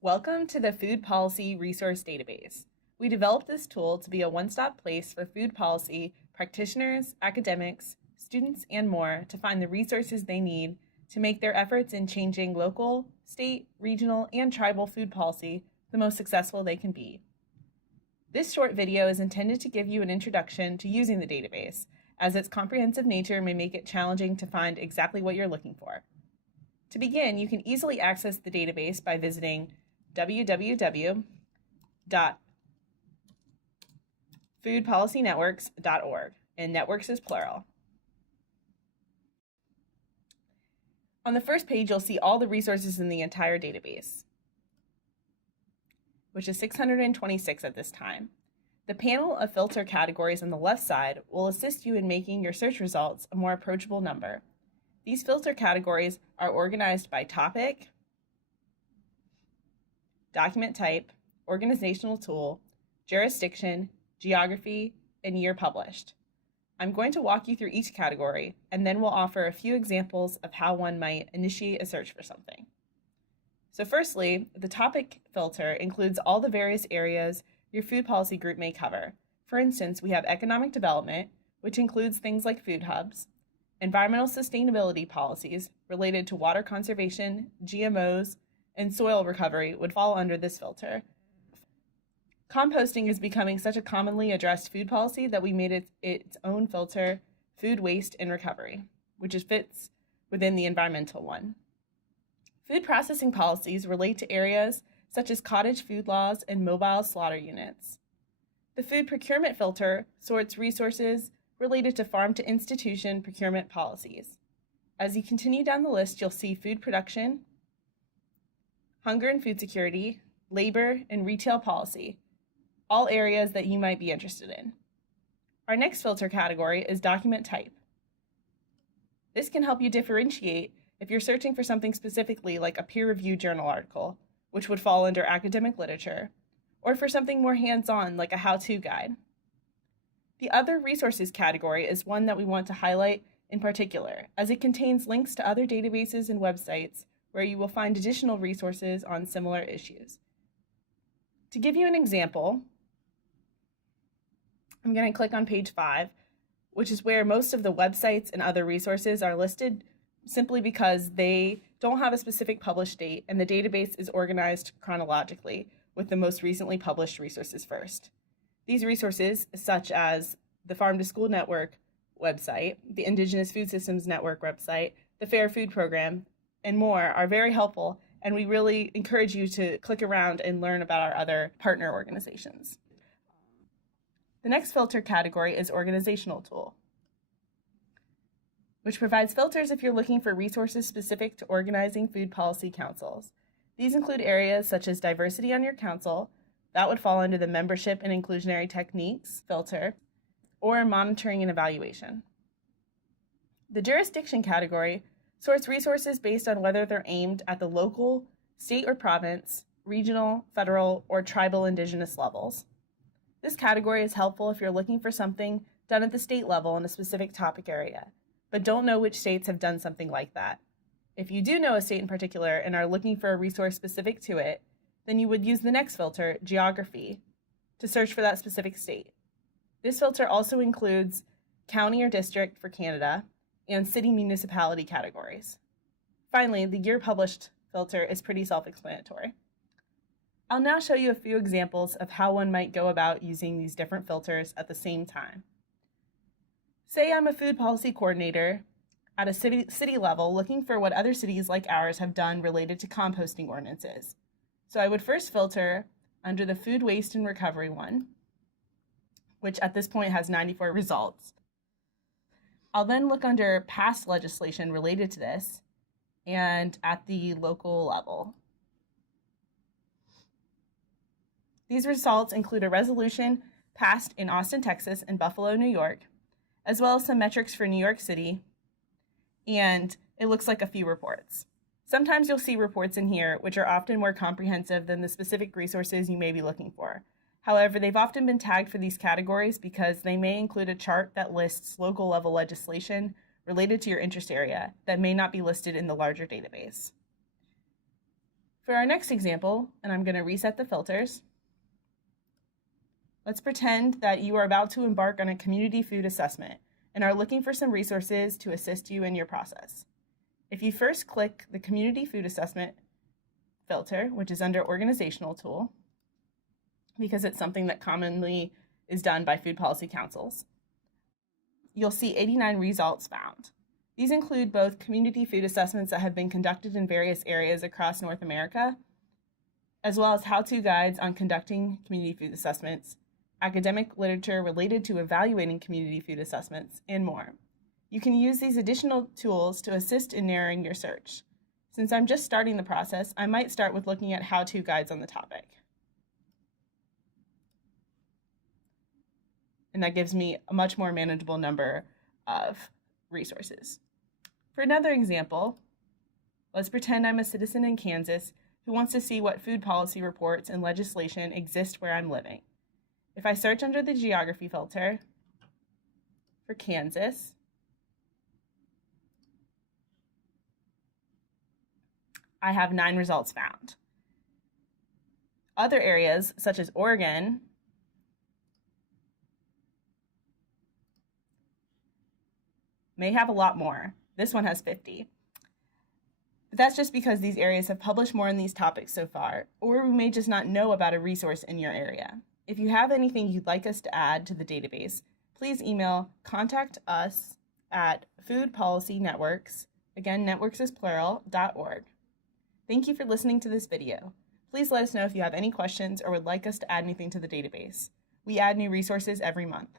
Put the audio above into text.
Welcome to the Food Policy Resource Database. We developed this tool to be a one-stop place for food policy practitioners, academics, students, and more to find the resources they need to make their efforts in changing local, state, regional, and tribal food policy the most successful they can be. This short video is intended to give you an introduction to using the database, as its comprehensive nature may make it challenging to find exactly what you're looking for. To begin, you can easily access the database by visiting www.foodpolicynetworks.org, and networks is plural. On the first page, you'll see all the resources in the entire database, which is 626 at this time. The panel of filter categories on the left side will assist you in making your search results a more approachable number. These filter categories are organized by topic, document type, organizational tool, jurisdiction, geography, and year published. I'm going to walk you through each category, and then we'll offer a few examples of how one might initiate a search for something. So firstly, the topic filter includes all the various areas your food policy group may cover. For instance, we have economic development, which includes things like food hubs, environmental sustainability policies related to water conservation, GMOs, and soil recovery would fall under this filter. Composting is becoming such a commonly addressed food policy that we made its own filter, food waste and recovery, which fits within the environmental one. Food processing policies relate to areas such as cottage food laws and mobile slaughter units. The food procurement filter sorts resources related to farm-to-institution procurement policies. As you continue down the list, you'll see food production, hunger and food security, labor, and retail policy, all areas that you might be interested in. Our next filter category is document type. This can help you differentiate if you're searching for something specifically like a peer-reviewed journal article, which would fall under academic literature, or for something more hands-on like a how-to guide. The other resources category is one that we want to highlight in particular, as it contains links to other databases and websites where you will find additional resources on similar issues. To give you an example, I'm going to click on page 5, which is where most of the websites and other resources are listed simply because they don't have a specific published date and the database is organized chronologically with the most recently published resources first. These resources, such as the Farm to School Network website, the Indigenous Food Systems Network website, the Fair Food Program, and more, are very helpful, and we really encourage you to click around and learn about our other partner organizations. The next filter category is organizational tool, which provides filters if you're looking for resources specific to organizing food policy councils. These include areas such as diversity on your council, that would fall under the membership and inclusionary techniques filter, or monitoring and evaluation. The jurisdiction category sorts resources based on whether they're aimed at the local, state or province, regional, federal, or tribal indigenous levels. This category is helpful if you're looking for something done at the state level in a specific topic area, but don't know which states have done something like that. If you do know a state in particular and are looking for a resource specific to it, then you would use the next filter, geography, to search for that specific state. This filter also includes county or district for Canada and city municipality categories. Finally, the year published filter is pretty self-explanatory. I'll now show you a few examples of how one might go about using these different filters at the same time. Say I'm a food policy coordinator at a city level looking for what other cities like ours have done related to composting ordinances. So I would first filter under the food waste and recovery one, which at this point has 94 results. I'll then look under past legislation related to this and at the local level. These results include a resolution passed in Austin, Texas and Buffalo, New York, as well as some metrics for New York City, and it looks like a few reports. Sometimes you'll see reports in here which are often more comprehensive than the specific resources you may be looking for. However, they've often been tagged for these categories because they may include a chart that lists local level legislation related to your interest area that may not be listed in the larger database. For our next example, and I'm going to reset the filters, let's pretend that you are about to embark on a community food assessment and are looking for some resources to assist you in your process. If you first click the Community Food Assessment filter, which is under Organizational Tool, because it's something that commonly is done by food policy councils, you'll see 89 results found. These include both community food assessments that have been conducted in various areas across North America, as well as how-to guides on conducting community food assessments, academic literature related to evaluating community food assessments, and more. You can use these additional tools to assist in narrowing your search. Since I'm just starting the process, I might start with looking at how-to guides on the topic. And that gives me a much more manageable number of resources. For another example, let's pretend I'm a citizen in Kansas who wants to see what food policy reports and legislation exist where I'm living. If I search under the geography filter for Kansas, I have 9 results found. Other areas, such as Oregon, may have a lot more. This one has 50. But that's just because these areas have published more on these topics so far, or we may just not know about a resource in your area. If you have anything you'd like us to add to the database, please email contact@foodpolicynetworks, again, networks is plural, .org. Thank you for listening to this video. Please let us know if you have any questions or would like us to add anything to the database. We add new resources every month.